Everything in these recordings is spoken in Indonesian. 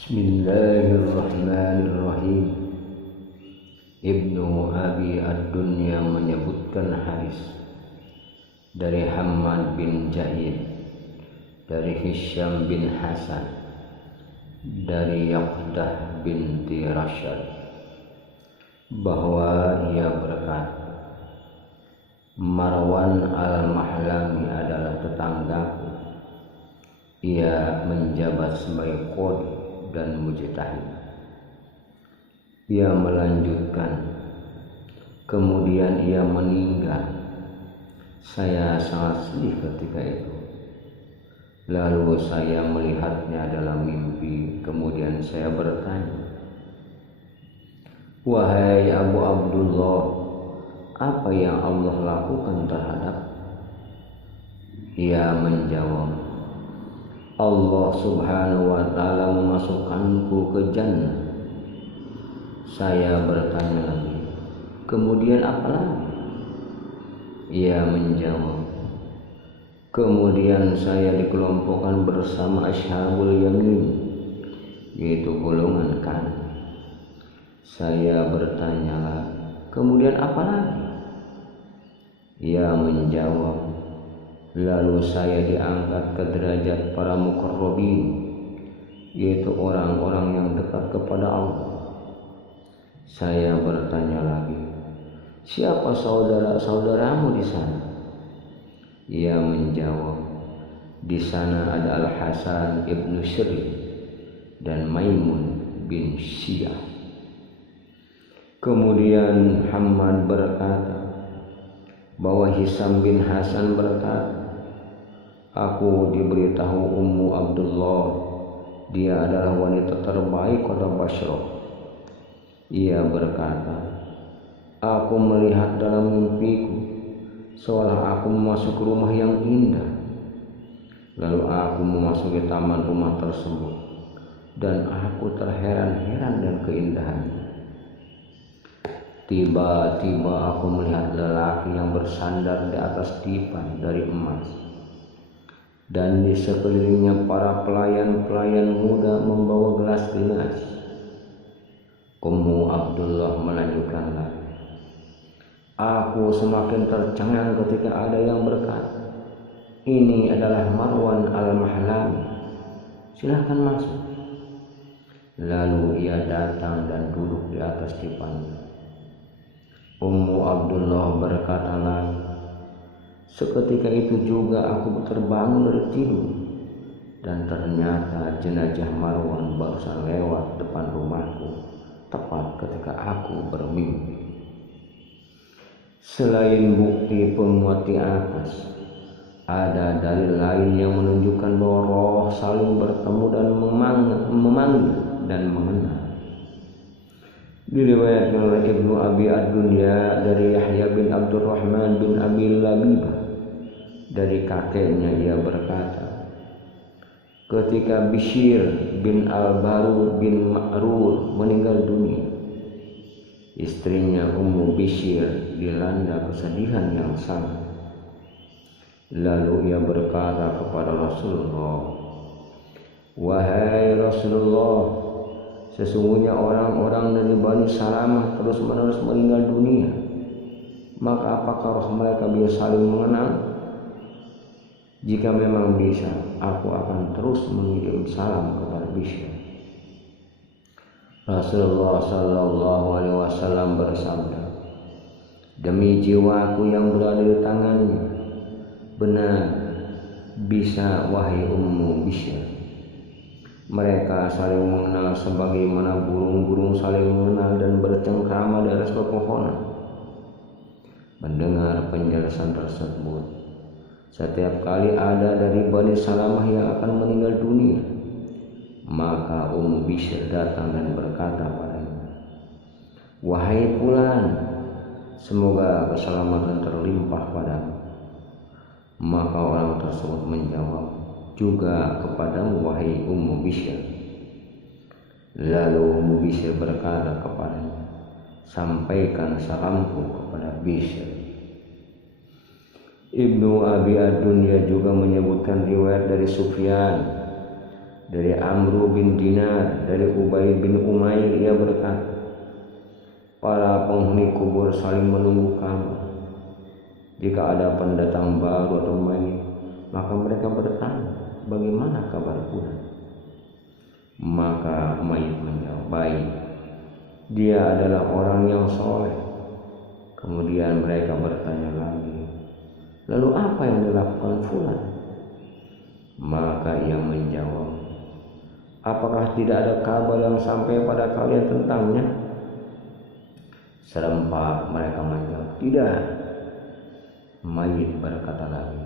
Bismillahirrahmanirrahim. Ibnu Abi Ad-Dunya menyebutkan hadis dari Hammad bin Zaid, dari Hisham bin Hasan, dari Yaqdah binti Rashad, bahwa ia berkata, Marwan al-Mahlami adalah tetanggaku. Ia menjabat sebagai qadhi dan mujtahid. Ia melanjutkan, kemudian ia meninggal. Saya sangat sedih ketika itu. Lalu saya melihatnya dalam mimpi. Kemudian saya bertanya, wahai Abu Abdullah, apa yang Allah lakukan terhadap? Ia menjawab, Allah subhanahu wa ta'ala memasukkanku ke jannah. Saya bertanya lagi, kemudian apa lagi? Ia menjawab, kemudian saya dikelompokkan bersama ashabul yamin, yaitu golongan kanan. Saya bertanya lagi, kemudian apa lagi? Ia menjawab, lalu saya diangkat ke derajat para muqarrabin, yaitu orang-orang yang dekat kepada Allah. Saya bertanya lagi, siapa saudara-saudaramu di sana? Ia menjawab, di sana ada Al-Hasan ibnu Syirih dan Maimun bin Syiyah. Kemudian Hammad berkata bahwa Hisham bin Hasan berkata, aku diberitahu Ummu Abdullah, dia adalah wanita terbaik kota Basrah. Ia berkata, aku melihat dalam mimpiku seolah aku memasuki rumah yang indah. Lalu aku memasuki taman rumah tersebut dan aku terheran-heran dengan keindahannya. Tiba-tiba aku melihat lelaki yang bersandar di atas dipan dari emas, dan di sekelilingnya para pelayan-pelayan muda membawa gelas-gelas. Ummu Abdullah melanjutkan lagi, aku semakin tercengang ketika ada yang berkata, ini adalah Marwan al-Mahlami, silahkan masuk. Lalu ia datang dan duduk di atas dipannya. Ummu Abdullah berkata lagi, seketika itu juga aku terbangun dari tidur, dan ternyata jenazah Marwan barusan lewat depan rumahku tepat ketika aku bermimpi. Selain bukti penguat di atas, ada dalil lain yang menunjukkan bahwa roh saling bertemu dan memanggil dan mengenal. Diriwayatkan oleh Ibnu Abi Ad-Dunya dari Yahya bin Abdurrahman bin Abi Labibah, dari kakeknya ia berkata, ketika Bishr bin Al-Baru bin Ma'rur meninggal dunia, istrinya Ummu Bishr dilanda kesedihan yang sama. Lalu ia berkata kepada Rasulullah, wahai Rasulullah, sesungguhnya orang-orang dari Bani Salamah terus-menerus meninggal dunia, maka apakah roh mereka bisa saling mengenal? Jika memang bisa, aku akan terus mengirim salam kepada Bishr. Rasulullah sallallahu alaihi wasallam bersabda, demi jiwaku yang berada di tangannya, benar bisa wahai Ummu Bishr. Mereka saling mengenal sebagaimana burung-burung saling mengenal dan bercengkrama di atas pepohonan. Mendengar penjelasan tersebut, setiap kali ada dari Bani Salamah yang akan meninggal dunia, maka Ummu Bishr datang dan berkata padanya, wahai fulan, semoga keselamatan terlimpah padamu. Maka orang tersebut menjawab, juga kepadamu wahai Ummu Bishr. Lalu Ummu Bishr berkata kepadanya, sampaikan salamku kepada Bishr. Ibnu Abi Ad-Dunya juga menyebutkan riwayat dari Sufyan Dari Amru bin Dinar, dari Ubay bin Umair, ia berkata, para penghuni kubur saling menunggu kamu. Jika ada pendatang baru atau mayit, maka mereka bertanya, bagaimana kabar fulan? Maka mayit menjawab, baik, dia adalah orang yang soleh. Kemudian mereka bertanya lagi, lalu apa yang dilakukan fulan? Maka ia menjawab, apakah tidak ada kabar yang sampai pada kalian tentangnya? Serempak mereka menjawab, tidak. Mayit berkata lagi,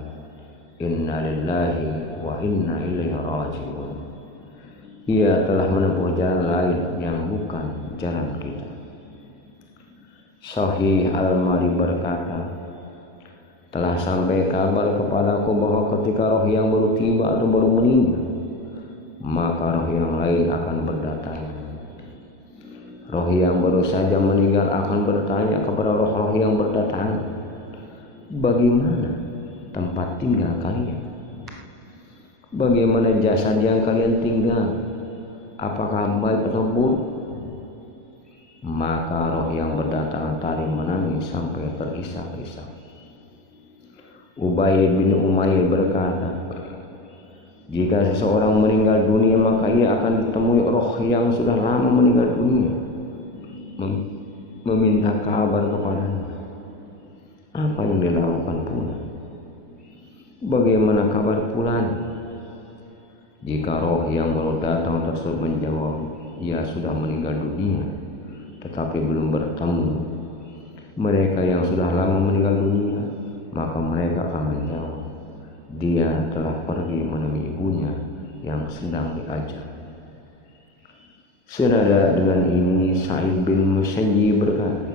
inna lillahi wa inna ilaihi raji'un. Ia telah menempuh jalan lain yang bukan jalan kita. Sahih Al-Mari berkata, telah sampai kabar kepadaku bahwa ketika roh yang baru tiba atau baru meninggal, maka roh yang lain akan berdatangan. Roh yang baru saja meninggal akan bertanya kepada roh-roh yang berdatangan, bagaimana tempat tinggal kalian? Bagaimana jasad yang kalian tinggal? Apakah baik atau buruk? Maka roh yang berdatangan tadi menangis sampai terisak-isak. Ubay bin Umair berkata, jika seseorang meninggal dunia, maka ia akan ditemui roh yang sudah lama meninggal dunia, meminta kabar kepadanya. Apa yang dilakukan pula? Bagaimana kabar fulan? Jika roh yang baru datang tersebut menjawab, ia sudah meninggal dunia, tetapi belum bertemu mereka yang sudah lama meninggal dunia, maka mereka akan menjawab, dia telah pergi menemui ibunya yang sedang diajar. Senada dengan ini, Sa'id bin Musayyib berkata,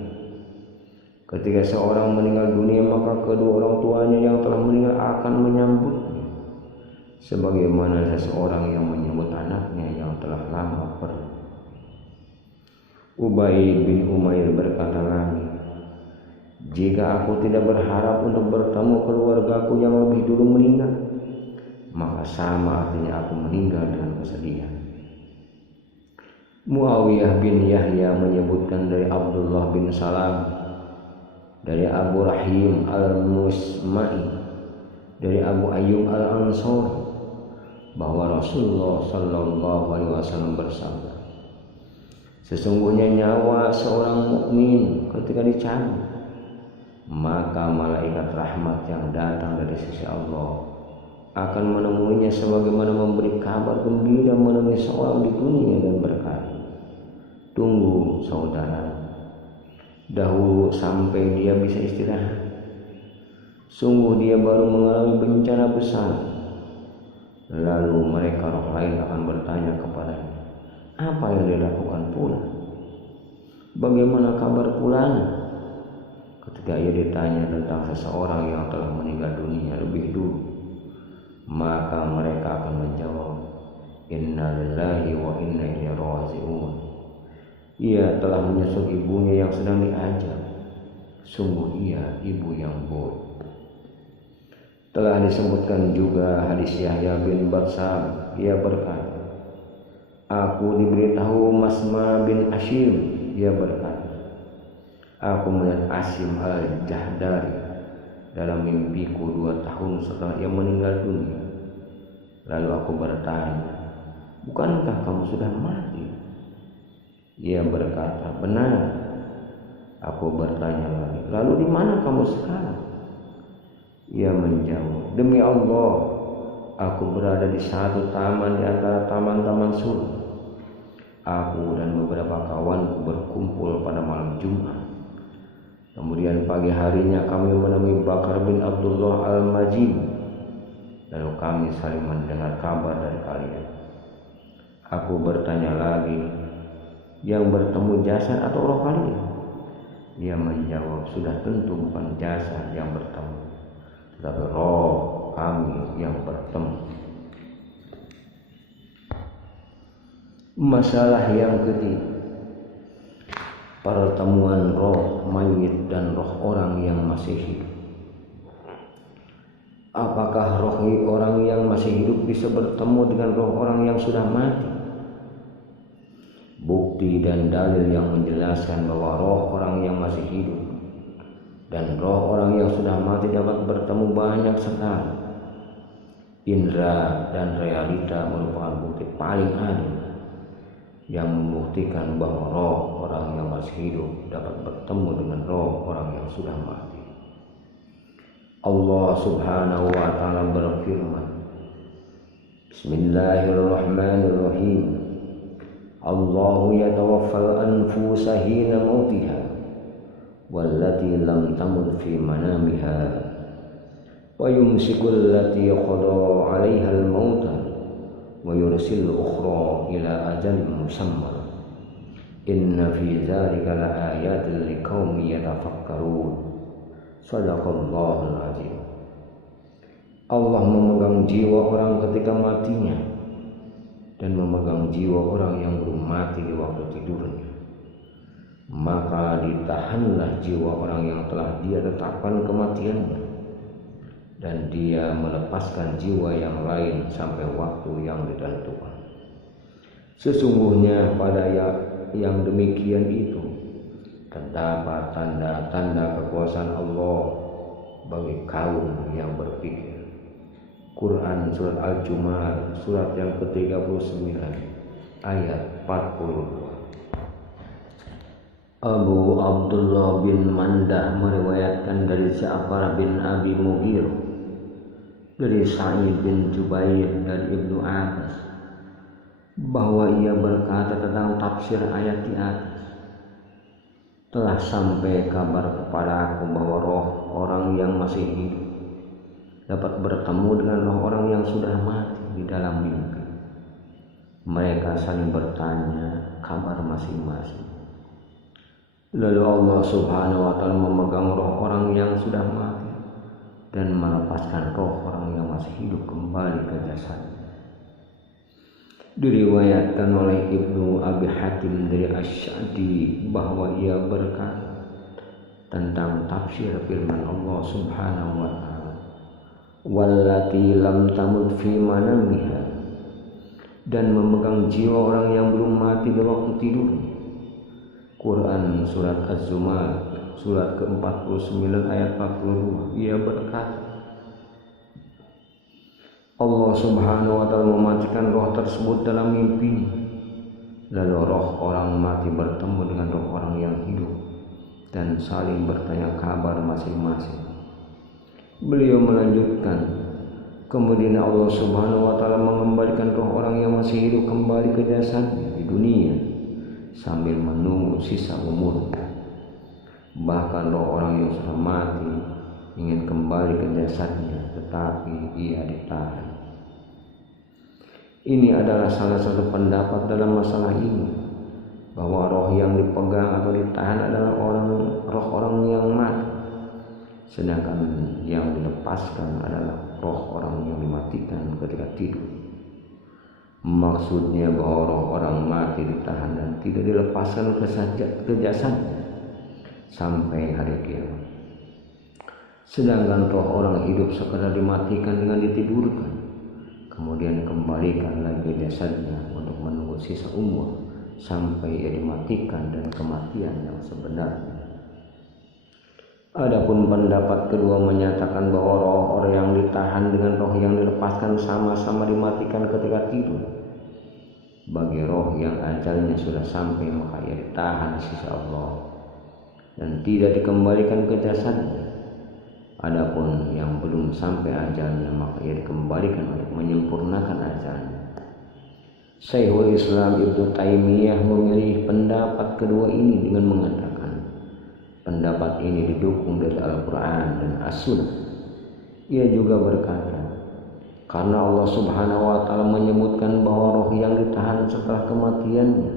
ketika seorang meninggal dunia, maka kedua orang tuanya yang telah meninggal akan menyambutnya, sebagaimana seseorang yang menyambut anaknya yang telah lama pergi. Ubay bin Umair berkata lagi, jika aku tidak berharap untuk bertemu keluargaku yang lebih dulu meninggal, maka sama artinya aku meninggal dengan kesedihan. Muawiyah bin Yahya menyebutkan dari Abdullah bin Salam, dari Abu Rahim al-Musma'i, dari Abu Ayyub al-Ansari, bahwa Rasulullah Sallallahu Alaihi Wasallam bersabda, sesungguhnya nyawa seorang mukmin ketika dicabut, maka malaikat rahmat yang datang dari sisi Allah akan menemuinya sebagaimana memberi kabar gembira menemui seorang di dunia dan berkata, tunggu saudara, dahulu sampai dia bisa istirahat. Sungguh dia baru mengalami bencana besar. Lalu mereka roh lain akan bertanya kepadanya, apa yang dilakukan pula? Bagaimana kabar pula? Ketika ia ditanya tentang seseorang yang telah meninggal dunia lebih dulu, maka mereka akan menjawab, inna lillahi wa inna ilaihi raji'un. Ia telah menyusul ibunya yang sedang diajar. Sungguh ia ibu yang buruk. Telah disebutkan juga hadis Yahya bin Barsam, ia berkata, aku diberitahu Masma bin Ashim, ia berkata, aku melihat Asim al-Jahdari dalam mimpiku 2 tahun setelah ia meninggal dunia. Lalu aku bertanya, bukankah kamu sudah mati? Ia berkata, benar. Aku bertanya lagi, lalu di mana kamu sekarang? Ia menjawab, demi Allah, aku berada di satu taman di antara taman-taman surga. Aku dan beberapa kawanku berkumpul pada malam Jumat. Kemudian pagi harinya kami menemui Bakar bin Abdullah al-Majid. Lalu kami saling mendengar kabar dari kalian. Aku bertanya lagi, yang bertemu jasad atau roh kalian? Ia menjawab, sudah tentu bukan jasad yang bertemu, tetapi roh kami yang bertemu. Masalah yang ketiga, pertemuan roh mayit dan roh orang yang masih hidup. Apakah roh orang yang masih hidup bisa bertemu dengan roh orang yang sudah mati? Bukti dan dalil yang menjelaskan bahwa roh orang yang masih hidup dan roh orang yang sudah mati dapat bertemu banyak sekali. Indra dan realita merupakan bukti paling adil yang membuktikan bahwa roh orang yang masih hidup dapat bertemu dengan roh orang yang sudah mati. Allah Subhanahu wa ta'ala berfirman, Bismillahirrahmanirrahim. Allahu yatawaffal anfusa hina mautiha wallati lam tamut fi manamiha wa yumsikul lati qada 'alaiha al-mauta wa yursil ukhra ila ajalin musamma. Inna fi dzalika laayatin liqaumin yatafakkarun. Shadaqallahul azim. Allah memegang jiwa orang ketika matinya dan memegang jiwa orang yang belum mati di waktu tidurnya. Maka ditahanlah jiwa orang yang telah dia tetapkan kematiannya, dan dia melepaskan jiwa yang lain sampai waktu yang ditentukan. Sesungguhnya pada yang demikian itu terdapat tanda-tanda kekuasaan Allah bagi kaum yang berpikir. Quran Surat Al-Jumu'ah surat yang ke-39 ayat 42. Abu Abdullah bin Mandah meriwayatkan dari Ja'far bin Abi Mughirah dari Sa'id bin Jubair dari Ibnu Abbas bahwa ia berkata tentang tafsir ayat di atas, telah sampai kabar kepada aku bahwa roh orang yang masih hidup dapat bertemu dengan roh orang yang sudah mati di dalam mimpi. Mereka saling bertanya kabar masing-masing. Lalu Allah Subhanahu wa ta'ala memegang roh orang yang sudah mati dan melepaskan roh orang yang masih hidup kembali ke jasadnya. Diriwayatkan oleh Ibnu Abi Hatim dari Asy-Sya'di bahwa ia berkata tentang tafsir firman Allah Subhanahu wa ta'ala, wallati lam tamut fi manamiha, dan memegang jiwa orang yang belum mati di waktu tidur. Quran Surat Az-Zumar surat ke-49 ayat 42. Ia berkata, Allah Subhanahu wa ta'ala mematikan roh tersebut dalam mimpi. Lalu roh orang mati bertemu dengan roh orang yang hidup dan saling bertanya kabar masing-masing. Beliau melanjutkan, kemudian Allah Subhanahu wa ta'ala mengembalikan roh orang yang masih hidup kembali ke jasadnya di dunia sambil menunggu sisa umurnya. Bahkan roh orang yang sudah mati ingin kembali ke jasadnya, tetapi ia ditahan. Ini adalah salah satu pendapat dalam masalah ini, bahwa roh yang dipegang atau ditahan adalah roh orang yang mati, sedangkan yang dilepaskan adalah roh orang yang dimatikan ketika tidur. Maksudnya bahwa roh orang mati ditahan dan tidak dilepaskan ke jasadnya sampai hari kiamat. Sedangkan roh orang hidup sekadar dimatikan dengan ditidurkan, kemudian dikembalikan lagi ke jasadnya untuk menunggu sisa umur sampai ia dimatikan dan kematian yang sebenarnya. Adapun pendapat kedua menyatakan bahwa roh orang yang ditahan dengan roh yang dilepaskan sama-sama dimatikan ketika tidur. Bagi roh yang ajalnya sudah sampai maka ia ditahan di sisi Allah dan tidak dikembalikan ke jasadnya. Adapun yang belum sampai ajalnya maka ia dikembalikan untuk menyempurnakan ajalnya. Syekhul Islam Ibnu Taimiyah memilih pendapat kedua ini dengan mengatakan pendapat ini didukung dari Al-Quran dan As-Sunnah. Ia juga berkata, karena Allah Subhanahu wa ta'ala menyebutkan bahwa roh yang ditahan setelah kematiannya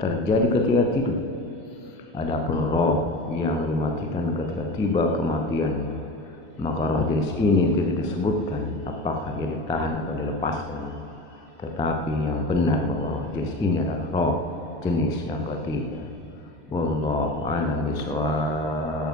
terjadi ketika tidur. Adapun roh yang dimatikan ketika tiba kematiannya, maka roh jenis ini tidak disebutkan apakah ia ditahan atau dilepaskan. Tetapi yang benar bahwa jenis ini adalah roh jenis yang ketiga. Wallahu a'lam bishawab.